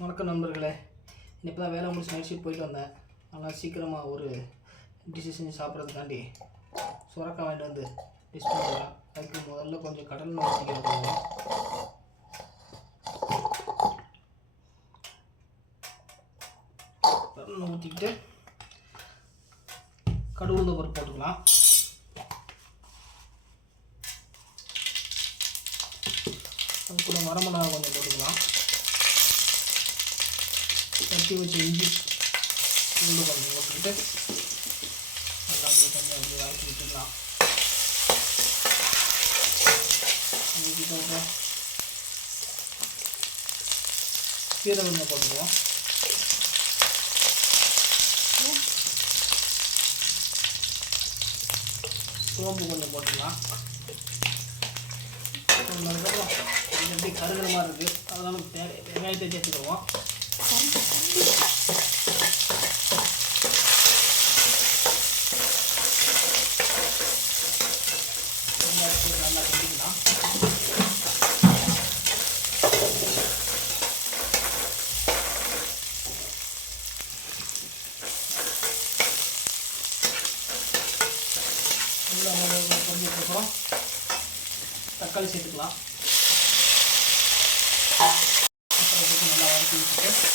வணக்கம் நண்பர்களே. இப்போ தான் வேலை முடிச்சு நைட் ஷிஃப்ட் போயிட்டு வந்தேன். ஆனால் சீக்கிரமாக ஒரு டிஷ் செஞ்சு சாப்பிட்றதுக்காண்டி சுரக்காய் வாங்கிட்டு வந்து டிஷ் பண்ணுறேன். அதுக்கு முதல்ல கொஞ்சம் கடல் ஊற்றிக்கிறோம். கடல் ஊற்றிக்கிட்டு கடுகு பருப்பு போட்டுக்கலாம். அது கூட வரமிளகாய் கொஞ்சம் போட்டுக்கலாம். தட்டி வச்சு இஞ்சி பூண்டு கொஞ்சம் போட்டுக்கிட்டு நல்லா கொஞ்சம் அப்படி வதக்கி விட்டுக்கலாம். அதுக்கிட்ட கீரை கொஞ்சம் போட்டுக்குவோம். சோம்பு கொஞ்சம் போட்டுக்கலாம். அதுக்கப்புறம் இது எப்படி கருகிற மாதிரி இருக்குது, அதெல்லாம் வெங்காயத்தை சேர்த்துக்குவோம். நல்லா செஞ்சுக்கலாம். கொஞ்சம் தக்காளி சேர்த்துக்கலாம். தக்காளி சேர்த்து நல்லா வதக்கி வச்சுட்டு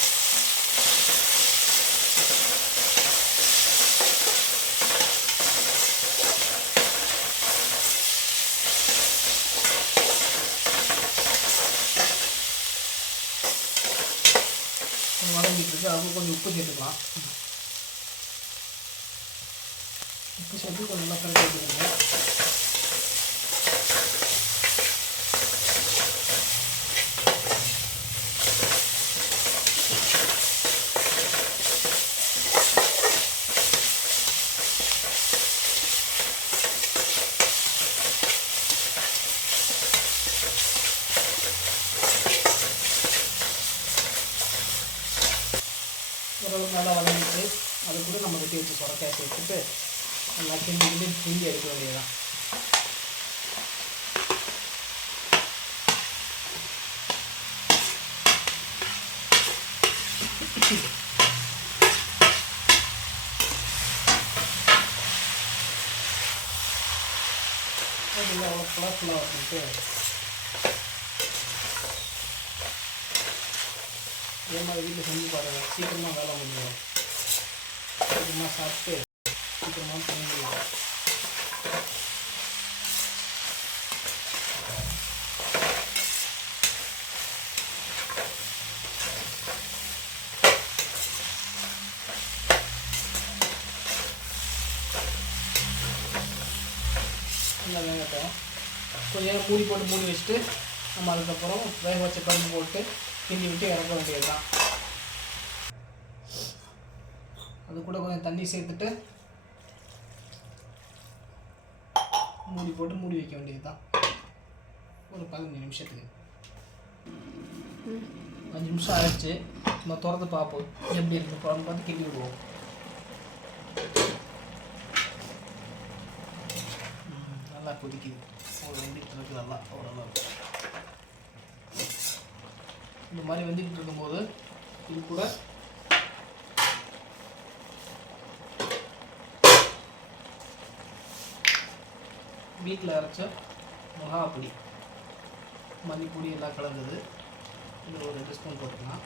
வதங்கிட்டு இருக்கு. அதுக்கு கொஞ்சம் உப்பு சேர்த்துக்கலாம். உப்பு சேர்த்து கொஞ்சம் நல்லா ஃப்ரை பண்ணிக்கோங்க. ஓரளவுக்கு நல்லா வதங்கிட்டு அது கூட நம்ம வெட்டி வச்சு சுரக்காய் சேர்த்துட்டு நல்லா கிண்டி எடுக்க வேண்டியதுதான். அவ்வளோ கலர்ஃபுல்லாக வந்துட்டு இதே மாதிரி வீட்டில் செஞ்சு பாருங்கள். சீக்கிரமாக வேலை முடியும். சீக்கிரமாக சாப்பிட்டு சீக்கிரமாக தூங்கிடலாம். நல்லா வேகட்டும். கொஞ்சம் நேரம் மூடி வச்சுட்டு நம்ம அதுக்கப்புறம் வேக வச்ச பருப்பு போட்டு கிண்டி விட்டு இறக்க வேண்டியது தான். அது கூட கொஞ்சம் தண்ணி சேர்த்துட்டு மூடி வைக்க வேண்டியது தான். ஒரு 15 நிமிஷத்துக்கு. 5 நிமிஷம் ஆயிடுச்சு. நம்ம திறந்து பார்ப்போம் எப்படி இருக்குது. குழம்பு பார்த்து கிண்டி விடுவோம். நல்லா கொதிக்குது. ஒரு வெந்துக்கிட்டு இருக்கு. நல்லா ஓரளவு இந்த மாதிரி வெந்துக்கிட்டு இருக்கும்போது இது கூட வீட்டில் அரைச்ச மிளகாப்பொடி, மல்லிப்பொடி எல்லாம் கலந்தது. இதில் ஒரு 2 ஸ்பூன் போட்டுக்கலாம்.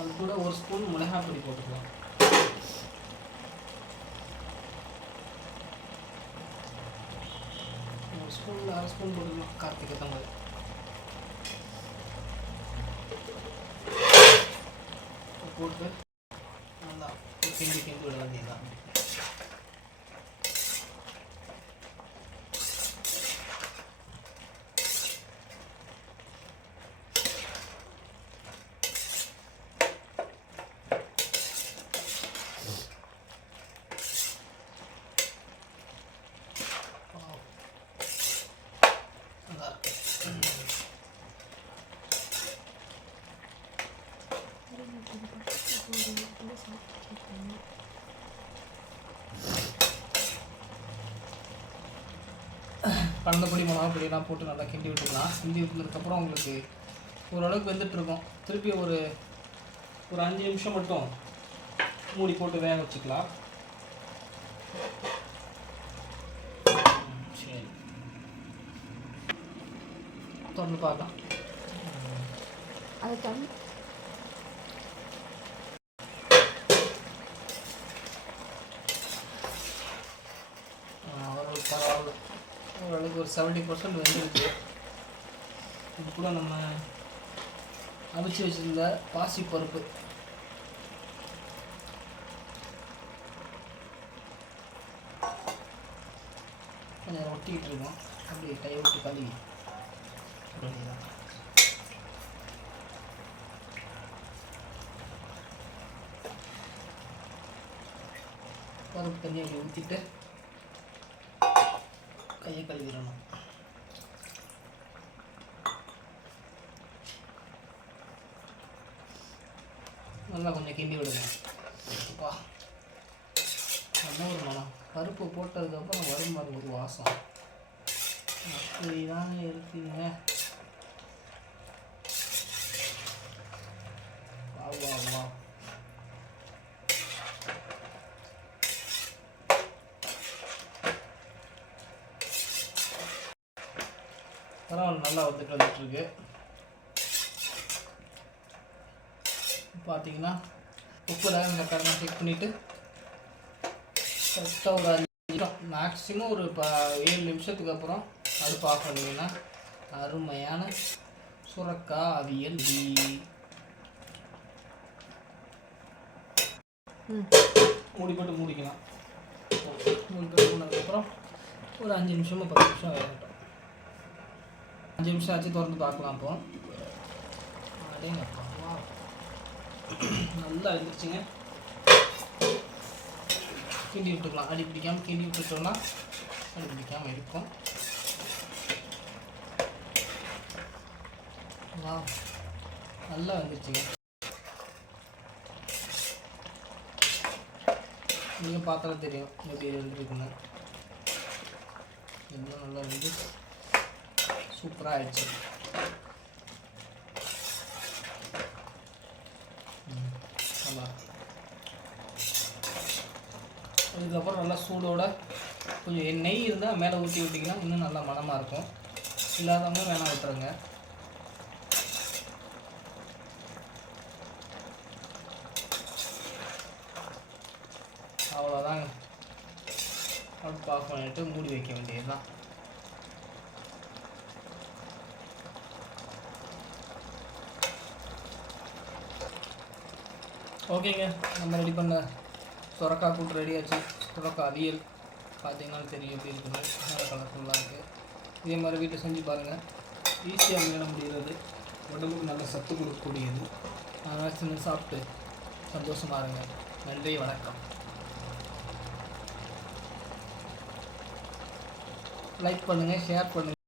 அது கூட 1 ஸ்பூன் மிளகாப்பொடி போட்டுக்கலாம். ஸ்பூனில் 1/2 ஸ்பூன் போட்டுக்கலாம். கார்த்திக் ஏற்ற மாதிரி போட்டு நல்லா கிண்டி விட வேண்டியதுதான். கலந்த பொடி மிளகா பொடியெல்லாம் போட்டு நல்லா கிண்டி விட்டுக்கலாம். கிண்டி விட்டுனதுக்கப்புறம் உங்களுக்கு ஓரளவுக்கு வெந்துட்டுருக்கும். திருப்பி ஒரு 5 நிமிஷம் மட்டும் மூடி போட்டு வேக வச்சுக்கலாம். சரி, திறந்து பார்க்கலாம். அது தண்ணி ஓரளவுக்கு பரவாயில்ல. ஓரளவுக்கு ஒரு 70% வெந்துருக்கு. இது கூட நம்ம அவிச்சு வச்சுருந்த பாசிப்பருப்பு கொஞ்சம் ஒட்டிக்கிட்டு இருக்கோம். அப்படியே கை விட்டு கழுவி வேண்டியதான். பருப்பு தண்ணியை அப்படி ஊற்றிட்டு கையை கழுவிடணும். நல்லா கொஞ்சம் கிண்டி விடுங்க. அப்பா நல்ல ஒரு மனம். பருப்பு போட்டதுக்கப்புறம் வரும் பாருங்க ஒரு வாசம். அப்படிதான் இருக்குங்க. வா வா வா. பரவாயில்ல, நல்லா வந்துட்டுருக்கு. பார்த்தீங்கன்னா உப்பு தான் கரெக்டாக செக் பண்ணிவிட்டு கரெக்டாக ஒரு 5 நிமிஷம் மேக்ஸிமம் ஒரு 7 நிமிஷத்துக்கு அப்புறம் அடுப்பு ஆஃப் பண்ணிங்கன்னா அருமையான சுரக்காய் அவியல் மூடி போட்டு மூடிக்கலாம். மூடி போட்டு மூடினதுக்கப்புறம் ஒரு 5 நிமிஷமாக 10 நிமிஷம் வேகட்டும். 5 நிமிஷம் ஆச்சு, திறந்து பார்க்கலாம். அப்போ அதேங்கப்பா நல்லா இருந்துச்சுங்க. கிண்டி விட்டுக்கலாம். அடி பிடிக்காமல் கிண்டி விட்டுட்டோம்னா அடி பிடிக்காமல் இருக்கும். வா, நல்லா வந்துச்சுங்க. நீங்கள் பார்த்தாலும் தெரியும் எப்படி வந்துருக்குன்னு. இன்னும் நல்லா வந்து சூப்பராக ஆயிடுச்சு. நல்லா இதுக்கப்புறம் நல்லா சூடோட கொஞ்சம் நெய் இருந்தால் மேலே ஊற்றி விட்டிங்கன்னா இன்னும் நல்லா மணமாக இருக்கும். இல்லாதவங்க வேணாம் விட்டுருங்க. அவ்வளோதாங்க. அடுப்பு ஆஃப் பண்ணிட்டு மூடி வைக்க வேண்டியது தான். ஓகேங்க, நம்ம ரெடி பண்ண சுரக்காய் கூட்டு ரெடி ஆச்சு. சுரக்காய் அவியல் பார்த்தீங்கன்னா தெரியும் எப்படி இருக்குன்னு. நல்ல கலர்ஃபுல்லாக இருக்குது. இதே மாதிரி வீட்டில் செஞ்சு பாருங்கள். ஈஸியாக மேல முடிகிறது, உடம்புக்கு நல்ல சத்து கொடுக்கக்கூடியது. அதனால் சின்ன சாப்பிட்டு சந்தோஷமாக இருங்க. நன்றி, வணக்கம். லைக் பண்ணுங்கள், ஷேர் பண்ணுங்கள்.